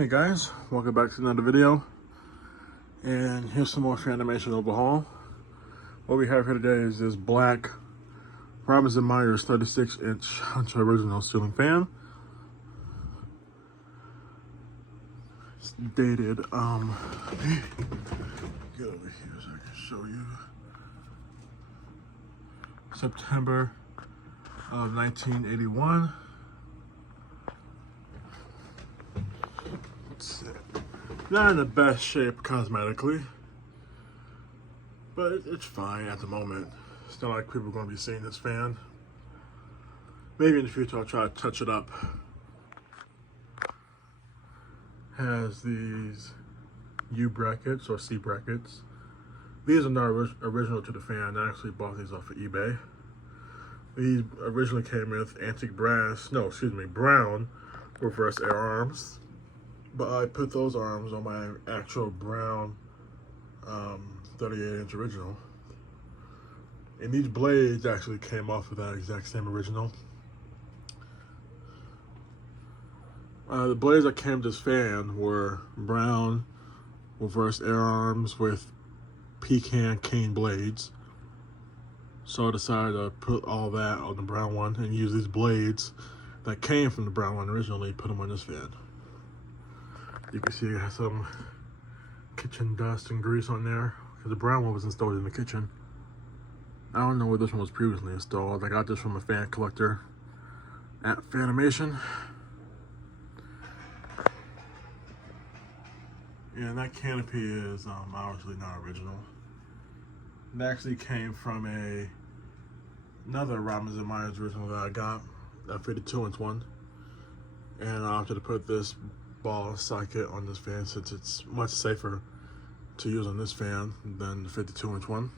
Hey guys, welcome back to another video, and here's some more fan animation overhaul. What we have here today is this black Robbins & Myers 36-inch Hunter original ceiling fan. It's dated, get over here so I can show you. September of 1981. Not in the best shape cosmetically, but it's fine at the moment. It's not like people are going to be seeing this fan. Maybe in the future I'll try to touch it up. Has these U brackets or C brackets. These are not original to the fan. I actually bought these off of eBay. These originally came with antique brown reverse air arms. But I put those arms on my actual brown 38-inch original. And these blades actually came off of that exact same original. The blades that came with this fan were brown reverse air arms with pecan cane blades. So I decided to put all that on the brown one and use these blades that came from the brown one originally, put them on this fan. You can see it has some kitchen dust and grease on there because the brown one was installed in the kitchen. I don't know where this one was previously installed. I got this from a fan collector at Fanimation. And that canopy is obviously not original. It actually came from another Robbins & Myers original that I got, that 52-inch one. And I opted to put this ball socket on this fan since it's much safer to use on this fan than the 52-inch one.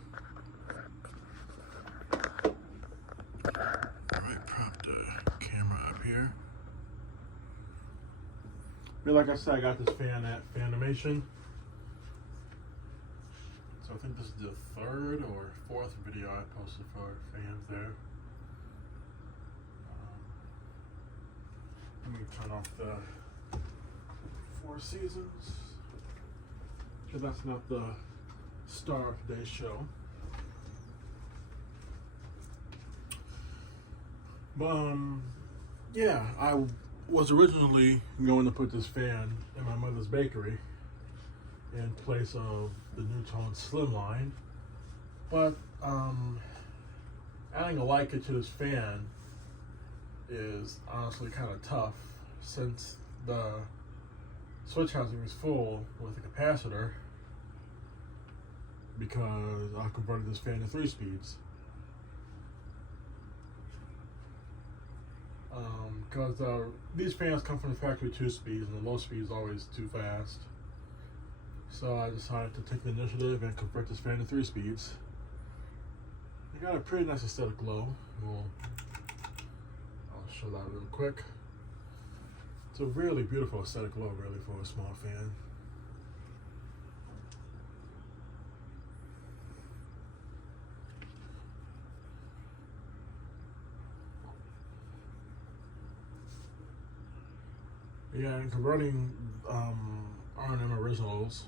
Alright, prop the camera up here. But like I said, I got this fan at Fanimation. So I think this is the third or fourth video I posted for fans there. Let me turn off the Four Seasons, because that's not the star of today's show. But yeah, I was originally going to put this fan in my mother's bakery in place of the Newton Slimline, but adding a light kit to this fan is honestly kind of tough since the switch housing is full with a capacitor, because I converted this fan to 3 speeds. Because these fans come from the factory 2 speeds, and the low speed is always too fast. So I decided to take the initiative and convert this fan to 3 speeds. It got a pretty nice aesthetic glow. I'll show that real quick. It's a really beautiful aesthetic glow, really, for a small fan. Yeah, and converting R&M originals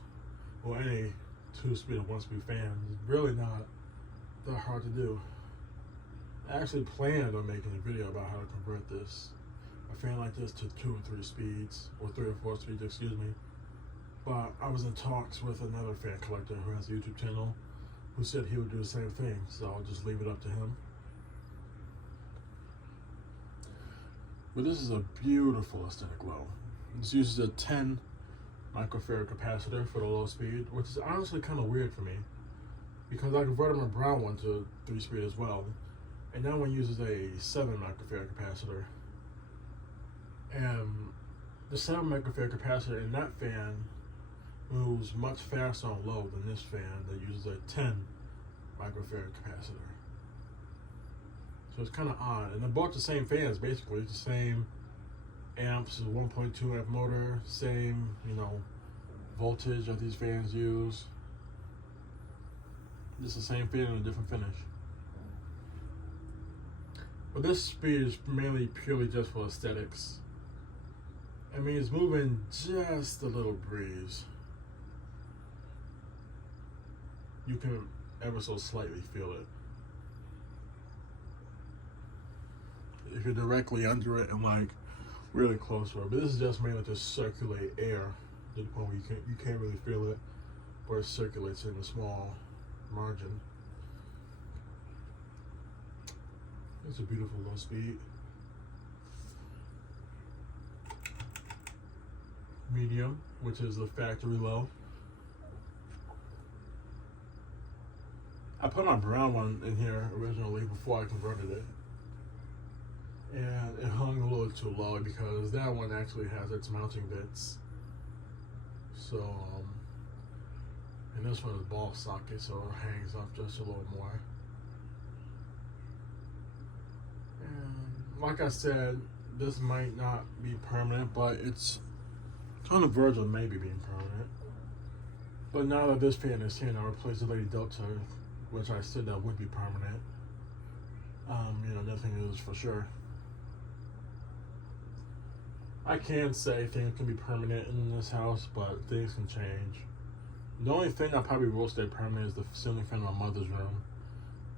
or any 2-speed or 1-speed fan is really not that hard to do. I actually planned on making a video about how to convert a fan like this to 2 or 3 speeds, or 3 or 4 speeds, excuse me. But I was in talks with another fan collector who has a YouTube channel who said he would do the same thing, so I'll just leave it up to him. But this is a beautiful aesthetic glow. This uses a 10 microfarad capacitor for the low speed, which is honestly kind of weird for me, because I converted my brown one to 3 speed as well, and that one uses a 7 microfarad capacitor. And the 7 microfarad capacitor in that fan moves much faster on low than this fan that uses a 10 microfarad capacitor. So it's kind of odd. And they're both the same fans, basically. It's the same amps, 1.2 amp motor, same, voltage that these fans use. Just the same fan in a different finish. But this speed is mainly purely just for aesthetics. I mean, it's moving just a little breeze. You can ever so slightly feel it. If you're directly under it and like really close to it, but this is just mainly to circulate air to the point where you can't really feel it, but it circulates in a small margin. It's a beautiful low speed. Medium, which is the factory low. I put my brown one in here originally before I converted it, and it hung a little too low because that one actually has its mounting bits. So, and this one is ball socket, so it hangs up just a little more. And like I said, this might not be permanent, but it's on the verge of maybe being permanent. But now that this fan is here, and I replaced the Lady Delta, which I said that would be permanent. Nothing is for sure. I can't say things can be permanent in this house, but things can change. The only thing that probably will stay permanent is the ceiling fan in my mother's room,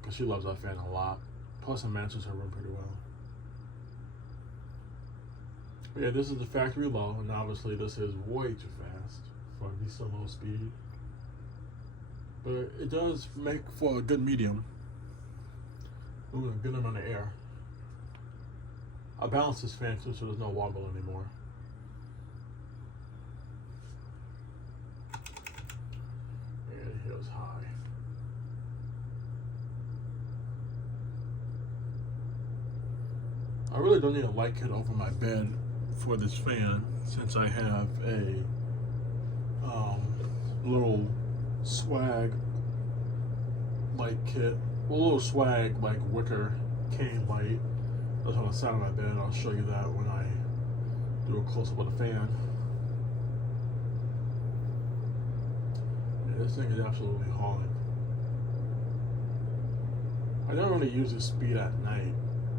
because she loves that fan a lot. Plus, it matches her room pretty well. But yeah, this is the factory low, and obviously this is way too fast for it to be so low speed. But it does make for a good medium. Moving a good amount of air. I balanced this fan too, so there's no wobble anymore. And it goes high. I really don't need a light kit over my bed for this fan, since I have a little swag light kit, a little swag like wicker cane light that's on the side of my bed. I'll show you that when I do a close-up of the fan. Yeah, this thing is absolutely hauling. I don't really use this speed at night.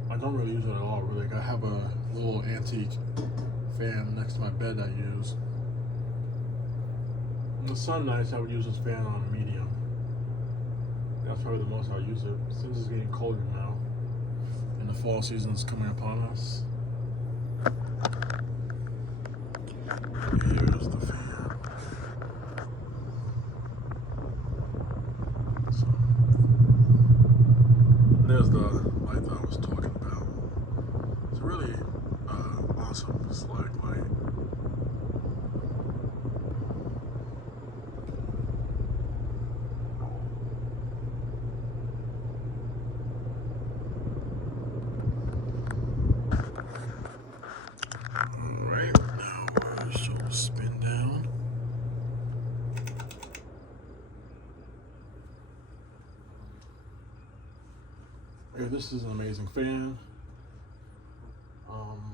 I don't really use it at all, really. I have a little antique fan next to my bed I use. On the sun nights, I would use this fan on medium. That's probably the most I'll use it, since it's getting colder now and the fall season is coming upon us. Here's the fan. So, there's the light that I was talking about. It's a really awesome slag light. Yeah, this is an amazing fan.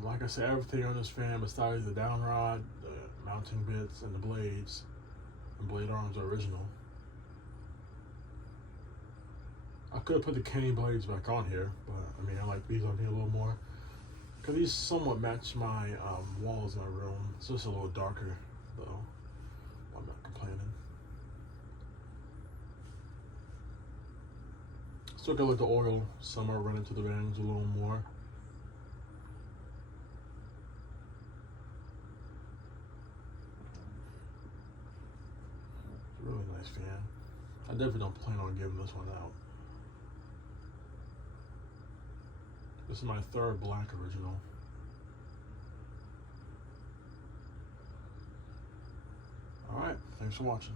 Like I said, everything on this fan besides the down rod, the mounting bits, and the blades and blade arms are original. I could have put the cane blades back on here, but I mean, I like these on here a little more because these somewhat match my walls in my room. It's just a little darker though. I'm not complaining. Still got to let the oil somewhere run into the bangs a little more. It's a really nice fan. I definitely don't plan on giving this one out. This is my third black original. Alright, thanks for watching.